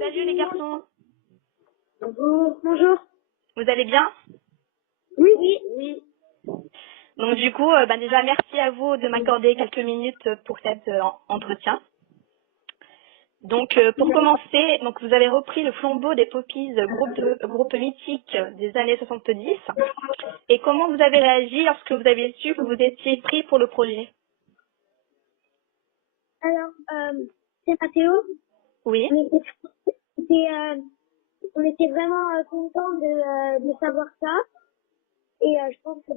Salut les garçons, Bonjour. Bonjour. vous allez bien? Oui. Oui. Donc du coup, déjà merci à vous de m'accorder quelques minutes pour cet entretien. Donc pour commencer, donc vous avez repris le flambeau des Poppies, groupe mythique des années 70. Et comment vous avez réagi lorsque vous avez su que vous étiez pris pour le projet? Alors, c'est Mathéo. Oui. On était vraiment contents de savoir ça. Et je pense que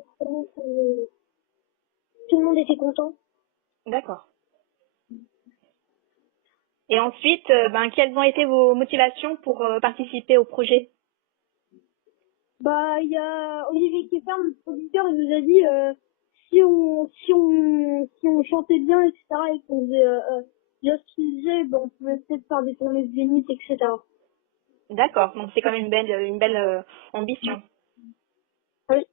tout le monde était content. D'accord. Et ensuite, quelles ont été vos motivations pour participer au projet? Il y a Olivier Keffer, le producteur, il nous a dit si on chantait bien, etc., et qu'on faisait bien ce qu'il faisait, on pouvait peut-être faire des tournées de Zénith, etc. D'accord, donc c'est quand même une belle ambition. Oui.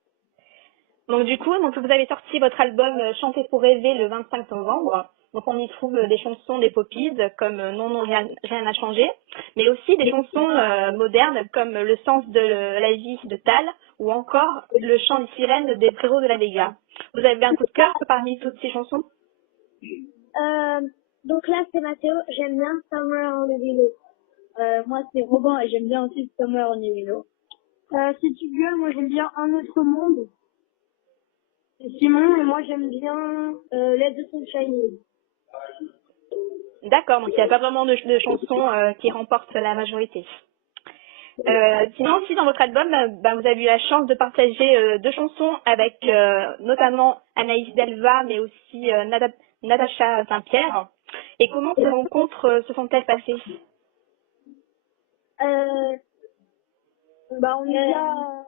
Donc du coup, donc vous avez sorti votre album Chanter pour rêver le 25 novembre. Donc on y trouve des chansons des Poppies comme Non, non, rien n'a changé, mais aussi des chansons modernes comme Le sens de la vie de Tal ou encore Le chant des sirènes des Préaux de la Vega. Vous avez un coup de cœur parmi toutes ces chansons? Donc là, c'est Mathéo, j'aime bien Somewhere on the Willow. Moi, c'est Robin et j'aime bien aussi Somewhere on the Willow. Si tu gueules, moi j'aime bien Un autre monde. C'est Simon et moi j'aime bien Let the Sunshine. D'accord, donc il n'y a pas vraiment de chansons qui remportent la majorité. Sinon aussi dans votre album, vous avez eu la chance de partager deux chansons avec notamment Anaïs Delva, mais aussi Natacha Saint-Pierre. Et comment ces rencontres se sont-elles passées? On nous a...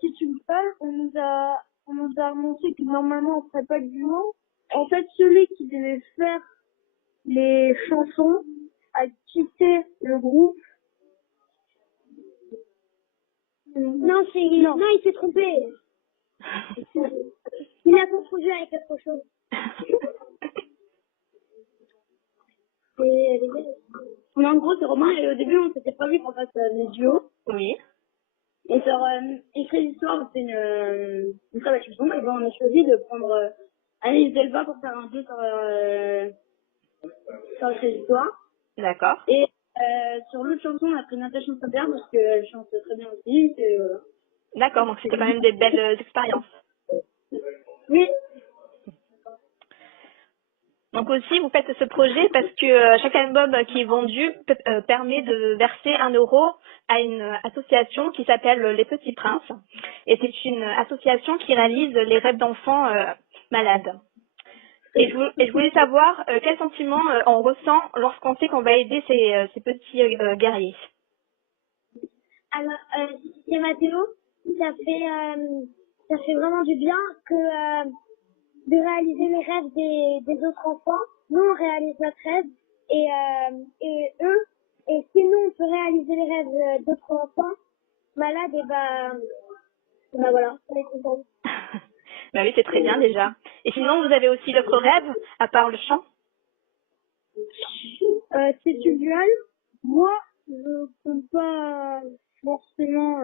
si tu me parles, on nous a annoncé que normalement on ferait pas de duo. En fait, celui qui devait faire les chansons a quitté le groupe. Non, il s'est trompé. Il a confondu avec autre chose. Mais en gros, c'est Romain, et au début, on s'était pas vu pour faire des duos. Oui. Et sur Écrit l'histoire, c'est une très belle chanson, et on a choisi de prendre Alice Delva pour faire un duo sur Écrit l'histoire. D'accord. Et sur l'autre chanson, on a pris Natacha Saint-Pierre parce qu'elle chante très bien aussi. D'accord, donc c'était quand même des belles expériences. Oui. Donc aussi, vous faites ce projet parce que chaque album qui est vendu permet de verser 1 € à une association qui s'appelle Les Petits Princes. Et c'est une association qui réalise les rêves d'enfants malades. Et je voulais savoir quel sentiment on ressent lorsqu'on sait qu'on va aider ces petits guerriers. Alors, c'est Mathéo, ça fait vraiment du bien de réaliser les rêves des autres enfants. Nous, on réalise notre rêve et eux, et si nous, on peut réaliser les rêves d'autres enfants malades, voilà, on est contents. Oui, c'est très bien déjà. Et sinon, vous avez aussi d'autres rêves à part le chant? Si tu duel, moi, je peux pas forcément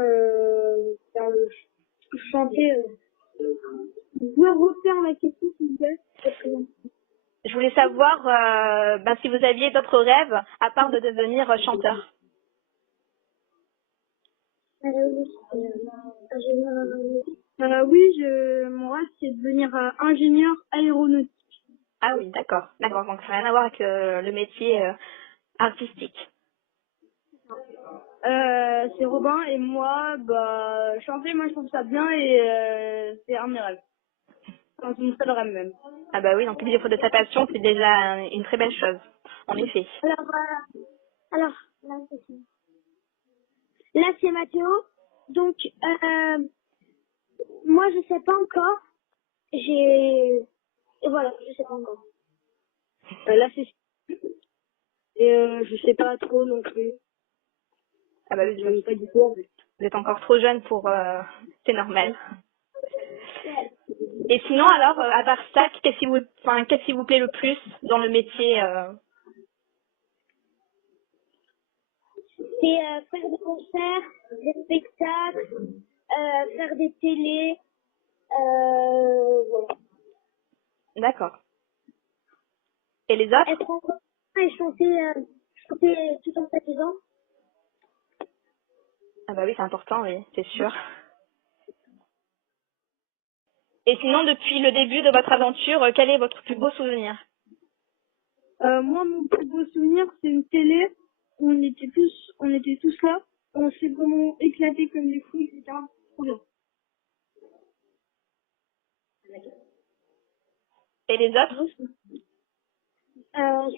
faire chanter. Je peux refaire la question, s'il vous plaît. Je voulais savoir si vous aviez d'autres rêves à part de devenir chanteur. Oui, mon rêve, c'est de devenir ingénieur aéronautique. Ah oui, d'accord. D'accord, donc ça n'a rien à voir avec le métier artistique. C'est Robin et moi, chanter, moi je trouve ça bien et c'est un de mes rêves. Enfin, c'est mon seul rêve même. Ah bah oui, donc vivre de sa passion, c'est déjà une très belle chose, en effet. Alors, là c'est Mathéo. Donc, moi je sais pas encore. Et voilà, je sais pas encore. Là c'est et je sais pas trop non plus. Ah bah oui, vous êtes encore trop jeune pour... c'est normal. Et sinon, alors, à part ça, qu'est-ce qui vous plaît le plus dans le métier C'est faire des concerts, des spectacles, faire des télés, voilà. D'accord. Et les autres? Être en concert et chanter tout en s'amusant. Ah bah oui, c'est important, oui, c'est sûr. Et sinon, depuis le début de votre aventure, quel est votre plus beau souvenir? Moi, mon plus beau souvenir, c'est une télé où on était tous là. On s'est vraiment éclaté comme des fous, etc. Trop bien. Et les autres?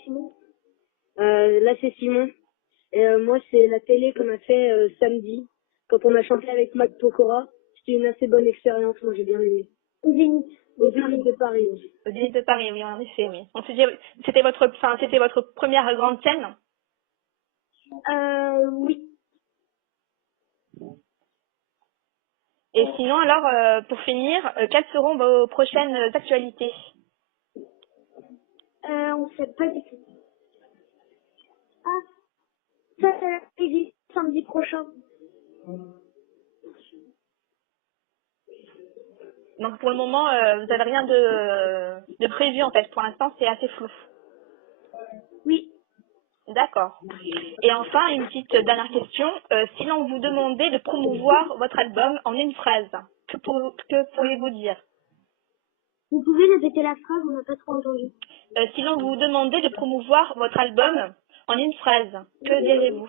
Simon. Là, c'est Simon. Et moi, c'est la télé qu'on a fait samedi, quand on a chanté avec Mac Pokora. C'était une assez bonne expérience, moi j'ai bien aimé. Au Zénith. Au Zénith de Paris. Oui. Au Zénith de Paris, oui, en effet, oui. On se dit, c'était votre première grande scène? Oui. Et sinon, alors, pour finir, quelles seront vos prochaines actualités? On sait pas du tout. Ah, ça va arriver samedi prochain. Donc pour le moment, vous n'avez rien de prévu en fait. Pour l'instant, c'est assez flou. Oui. D'accord. Et enfin, une petite dernière question. Si l'on vous demandait de promouvoir votre album en une phrase, que pourriez-vous dire? Vous pouvez répéter la phrase, on n'a pas trop entendu. Si l'on vous demandait de promouvoir votre album en une phrase, que direz-vous?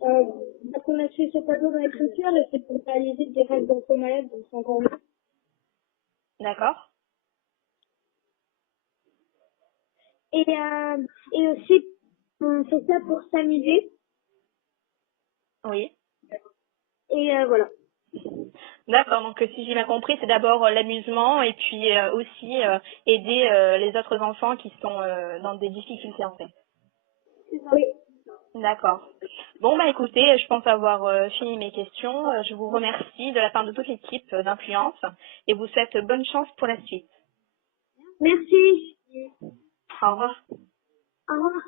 On a fait cet album avec le cœur et c'est pour réaliser des rêves d'enfants malades, donc c'est encore mieux. D'accord. Et aussi, on fait ça pour s'amuser. Oui. Et voilà. D'accord, donc si j'ai bien compris, c'est d'abord l'amusement et puis aussi aider les autres enfants qui sont dans des difficultés en fait. Oui. D'accord. Bon bah écoutez, je pense avoir fini mes questions. Je vous remercie de la part de toute l'équipe d'Influence et vous souhaite bonne chance pour la suite. Merci. Au revoir. Au revoir.